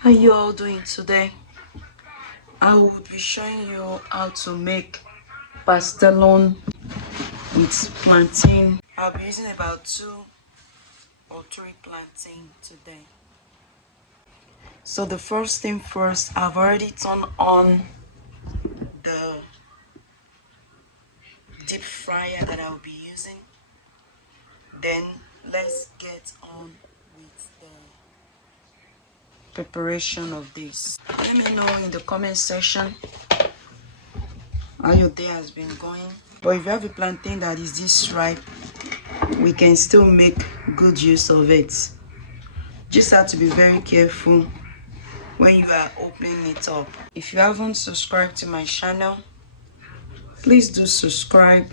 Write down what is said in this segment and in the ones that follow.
How you all doing today? I will be showing you how to make pastelon with plantain. I'll be using about 2 or 3 plantain today. So the first thing first, I've already turned on the deep fryer that I'll be using. Then let's get on with the preparation of this. Let me know in the comment section how your day has been going. But if you have a plantain that is this ripe, we can still make good use of it. Just have to be very careful when you are opening it up. If you haven't subscribed to my channel, please do subscribe.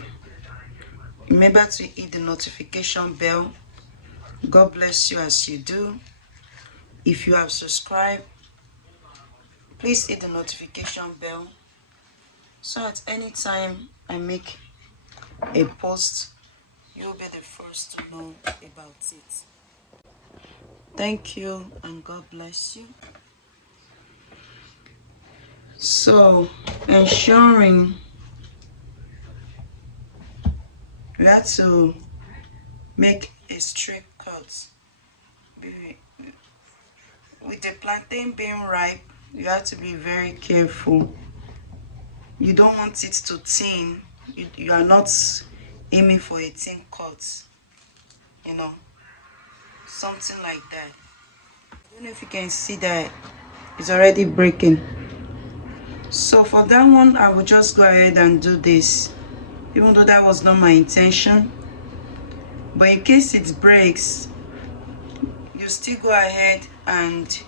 Remember to hit the notification bell. God bless you as you do. If you have subscribed, please hit the notification bell so at any time I make a post, you'll be the first to know about it. Thank you and God bless you. So, ensuring you have to make a straight cut. With the plantain being ripe, you have to be very careful. You don't want it to thin. You are not aiming for a thin cut, you know, something like that. I don't know if you can see that it's already breaking. So for that one, I will just go ahead and do this, even though that was not my intention. But in case it breaks, you still go ahead and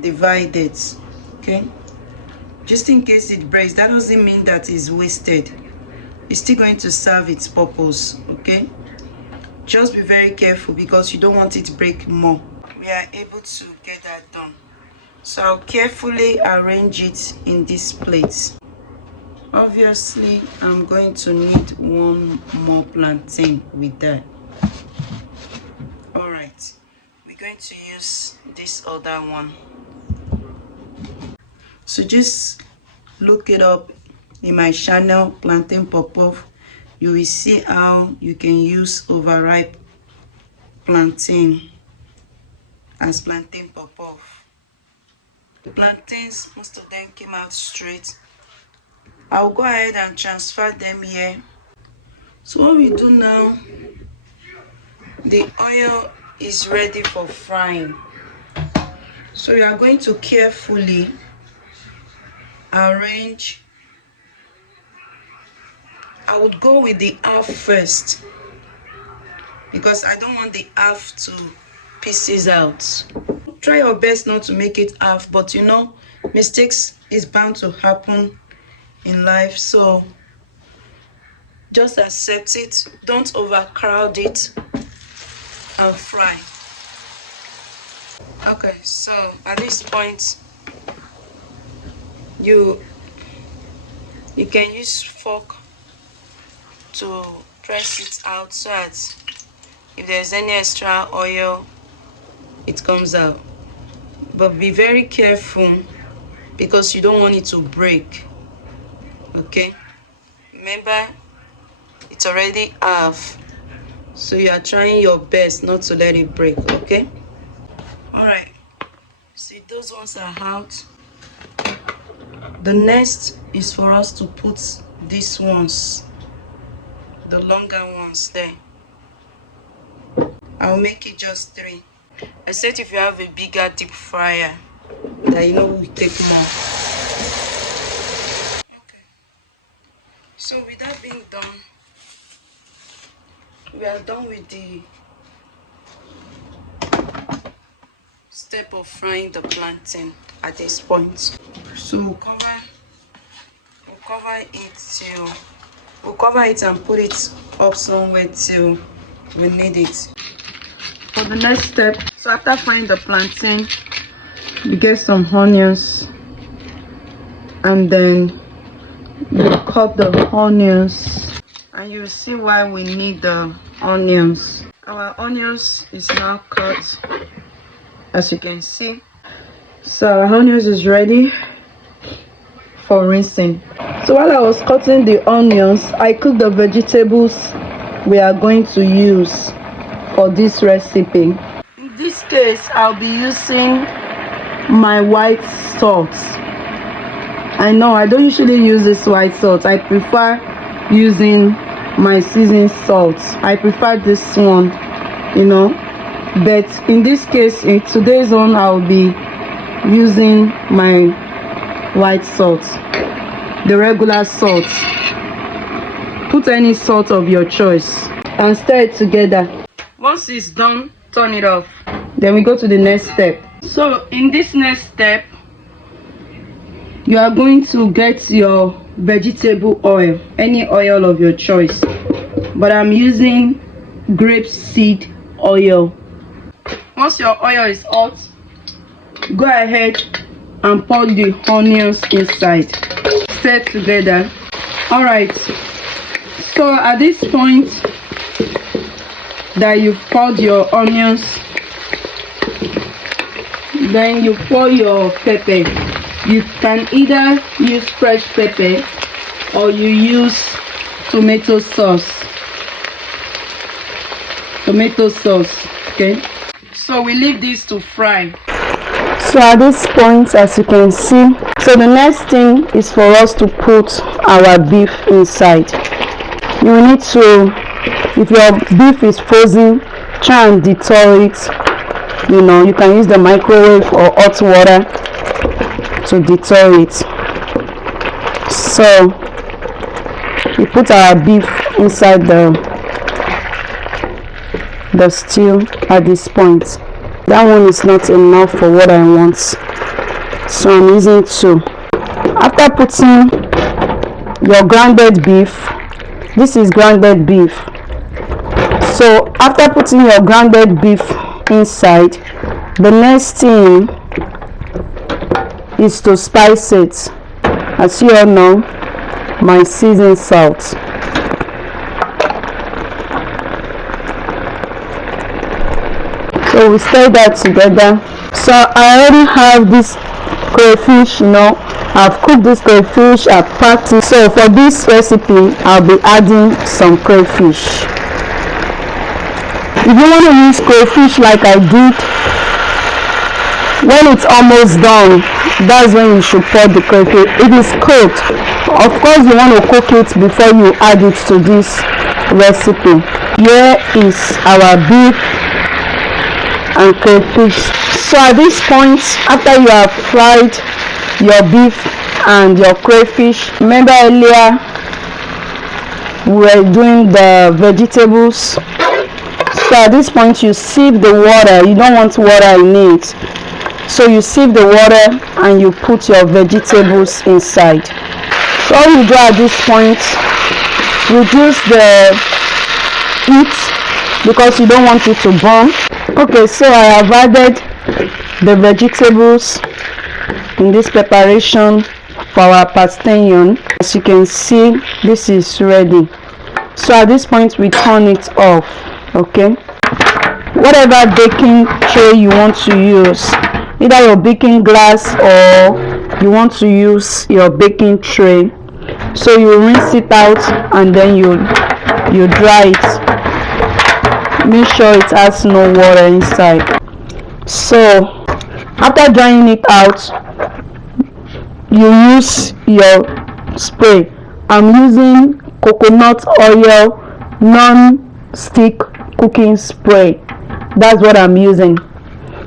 divide it, okay? Just in case it breaks, that doesn't mean that it's wasted. It's still going to serve its purpose, okay? Just be very careful because you don't want it to break more. We are able to get that done. So I'll carefully arrange it in this plate. Obviously, I'm going to need one more plantain with that. Alright, we're going to use this other one. So just look it up in my channel, Plantain Pop-Off. You will see how you can use overripe plantain as plantain pop-off. The plantains, most of them came out straight. I'll go ahead and transfer them here. So what we do now, the oil is ready for frying. So you are going to carefully arrange. I would go with the half first because I don't want the half to pieces out. Try your best not to make it half, but you know, mistakes is bound to happen in life, so just accept it. Don't overcrowd it and fry. Okay, so at this point you can use fork to press it out so that if there's any extra oil, it comes out. But be very careful because you don't want it to break, okay? Remember, it's already half, so you are trying your best not to let it break, okay? All right, see, those ones are out. The next is for us to put these ones, the longer ones there. I'll make it just 3. Except if you have a bigger deep fryer that you know will take more. Okay. So with that being done, we are done with the step of frying the plantain at this point. So we'll cover it and put it up somewhere till we need it. For the next step, so after frying the plantain, you get some onions and then you cut the onions, and you see why we need the onions. Our onions is now cut, as you can see. So our onions is ready for rinsing. So while I was cutting the onions, I cooked the vegetables we are going to use for this recipe. In this case, I'll be using my white salt. I know I don't usually use this white salt. I prefer using my seasoned salt. I prefer this one, you know, but in this case, in today's one, I'll be using my white salt, the regular salt. Put any salt of your choice and stir it together. Once it's done, turn it off. Then we go to the next step. So in this next step, you are going to get your vegetable oil, any oil of your choice, but I'm using grapeseed oil. Once your oil is hot, go ahead and pour the onions inside. Stir together. All right, so at this point that you've poured your onions, then you pour your pepper. You can either use fresh pepper or you use tomato sauce. Okay, so we leave this to fry. So at this point, as you can see, so the next thing is for us to put our beef inside. You will need to, if your beef is frozen, try and detour it. You know, you can use the microwave or hot water to detour it. So we put our beef inside the stew at this point. That one is not enough for what I want, so I'm using 2. After putting your grounded beef, this is grounded beef. So after putting your grounded beef inside, the next thing is to spice it. As you all know, my seasoned salt. So we stir that together. So I already have this crayfish, you know, I've cooked this crayfish, I've packed it. So for this recipe, I'll be adding some crayfish. If you want to use crayfish like I did, when it's almost done, that's when you should pour the crayfish. It is cooked. Of course, you want to cook it before you add it to this recipe. Here is our beef and crayfish. So at this point, after you have fried your beef and your crayfish, remember earlier we were doing the vegetables. So at this point, you sieve the water. You don't want water in it, so you sieve the water and you put your vegetables inside. So all you do at this point, reduce the heat because you don't want it to burn. Okay, so I have added the vegetables in this preparation for our pastelon. As you can see, this is ready. So at this point, we turn it off. Okay, whatever baking tray you want to use, either your baking glass or you want to use your baking tray, so you rinse it out and then you dry it. Make sure it has no water inside. So after drying it out, you use your spray. I'm using coconut oil non-stick cooking spray. That's what I'm using.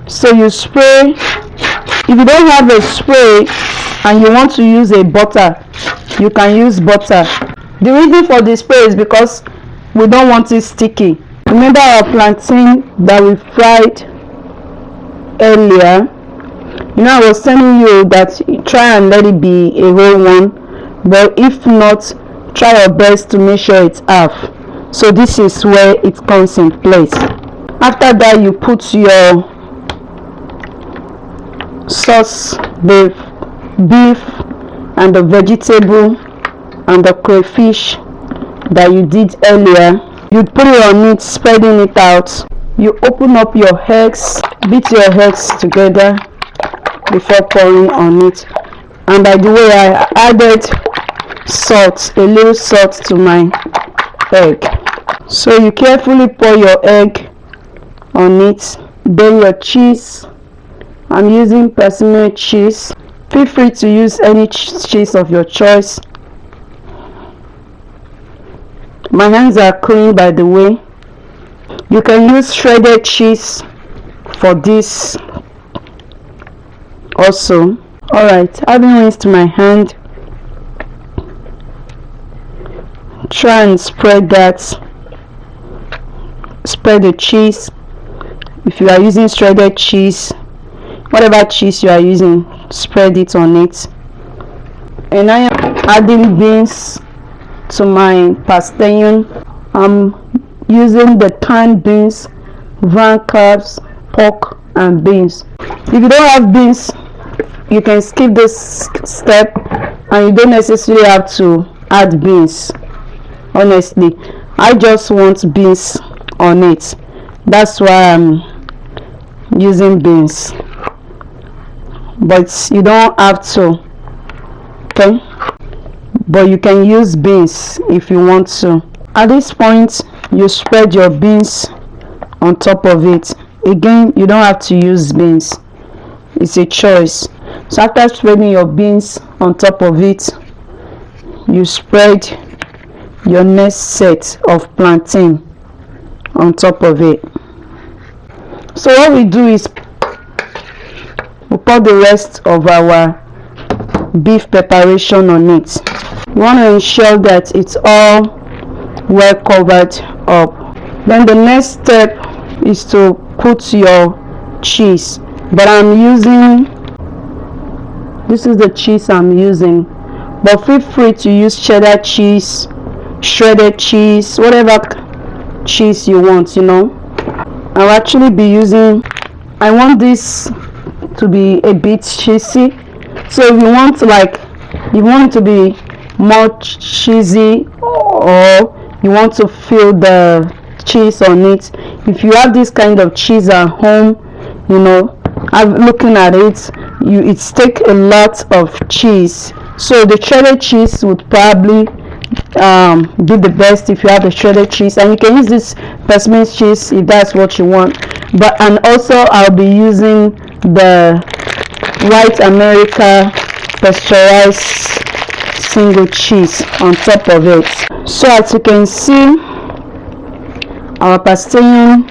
So you spray. If you don't have a spray and you want to use a butter, you can use butter. The reason for the spray is because we don't want it sticky. Remember our plantain that we fried earlier? You know, I was telling you that try and let it be a whole one, but if not, try your best to make sure it's half. So this is where it comes in place. After that, you put your sauce, the beef and the vegetable and the crayfish that you did earlier. You put it on it, spreading it out. You open up your eggs, beat your eggs together. before pouring on it. And by the way, I added salt, a little salt to my egg. So you carefully pour your egg on it, then your cheese. I'm using Pastelon cheese. Feel free to use any cheese of your choice. My hands are clean, by the way. You can use shredded cheese for this also. Alright, having rinsed my hand, try and spread the cheese. If you are using shredded cheese, whatever cheese you are using, spread it on it. And I am adding beans to my Pastelon. I'm using the canned beans, ground carbs, pork and beans. If you don't have beans, you can skip this step and you don't necessarily have to add beans. Honestly, I just want beans on it. That's why I'm using beans, but you don't have to. Okay, but you can use beans if you want to. At this point, you spread your beans on top of it. Again, you don't have to use beans, it's a choice. So after spreading your beans on top of it, you spread your next set of plantain on top of it. So what we do is we pour the rest of our beef preparation on it. You want to ensure that it's all well covered up. Then the next step is to put your cheese, but I'm using, this is the cheese I'm using, but feel free to use cheddar cheese, shredded cheese, whatever cheese you want, you know. I'll actually be using, I want this to be a bit cheesy, so if you want it to be more cheesy, or you want to feel the cheese on it, if you have this kind of cheese at home, you know, I'm looking at it, it takes a lot of cheese, so the shredded cheese would probably be the best if you have the shredded cheese, and you can use this Pastelon cheese if that's what you want. But and also I'll be using the White America pasteurized single cheese on top of it. So as you can see, our Pastelon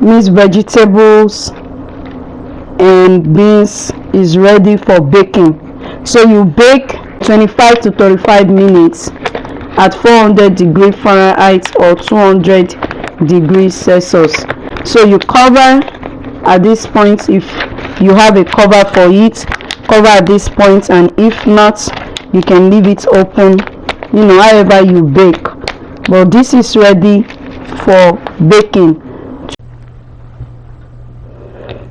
mixed vegetables and beans is ready for baking. So you bake 25 to 35 minutes at 400 degrees Fahrenheit or 200 degrees Celsius. So you cover at this point. If you have a cover for it, cover at this point, and if not, you can leave it open, you know, however you bake. But this is ready for baking.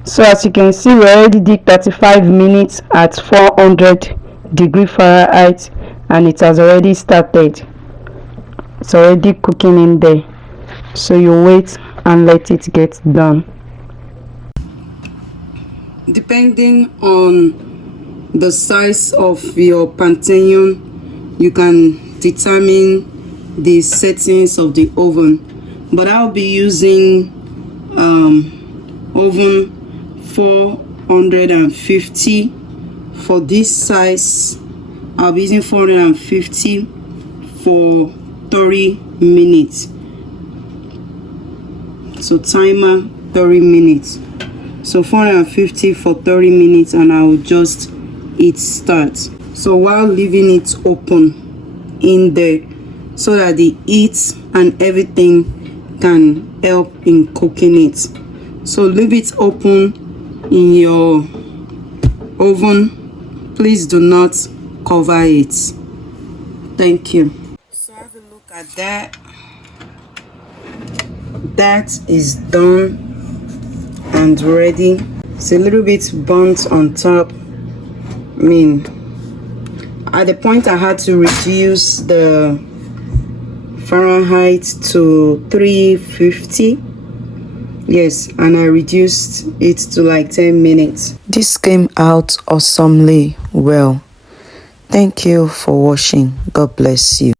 So as you can see, we already did 35 minutes at 400 degrees Fahrenheit, and it has already started. It's already cooking in there, so you wait and let it get done. Depending on the size of your Pastelon, you can determine the settings of the oven, but I'll be using oven 450 for this size. I'll be using 450 for 30 minutes. So timer 30 minutes. So 450 for 30 minutes, and I will just hit start. So while leaving it open in there, so that the heat and everything can help in cooking it. So leave it open in your oven. Please do not cover it. Thank you. So have a look at that. That is done and ready. It's a little bit burnt on top. I mean, at the point I had to reduce the Fahrenheit to 350, Yes, and I reduced it to like 10 minutes. This came out awesomely well. Thank you for watching. God bless you.